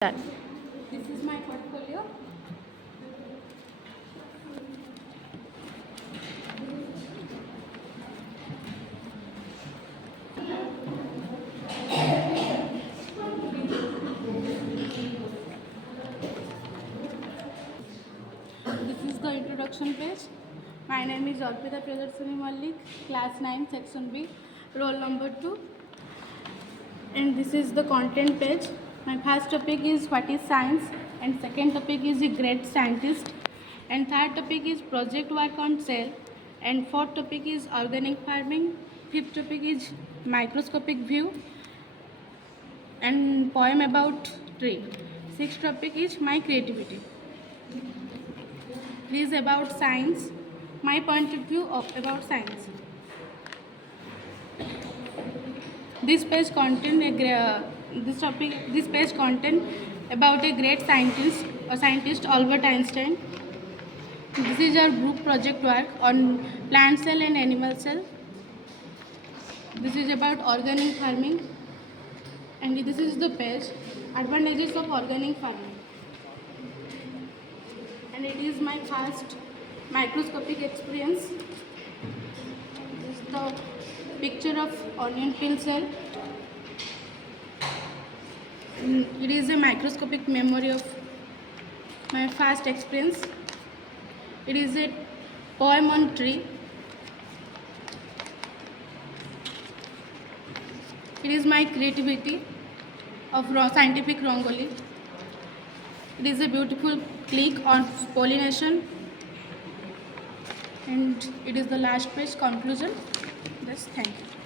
Done. This is my portfolio. This is the introduction page. My name is Arpita Priyadarshini Malik, class 9, section B, roll number 2. And this is the content page. My first topic is what is science, and second topic is a great scientist, and third topic is project work on cell, and fourth topic is organic farming, fifth topic is microscopic view, and poem about tree. Sixth topic is my creativity. This is about science, my point of view about science. This page content about a great scientist Albert Einstein. This is our group project work on plant cell and animal cell. This is about organic farming, and this is the page advantages of organic farming. And it is my first microscopic experience. This is the picture of onion peel cell. It is a microscopic memory of my first experience. It is a poem on tree. It is my creativity of scientific rangoli. It is a beautiful click on pollination, and it is the last page conclusion. Just thank you.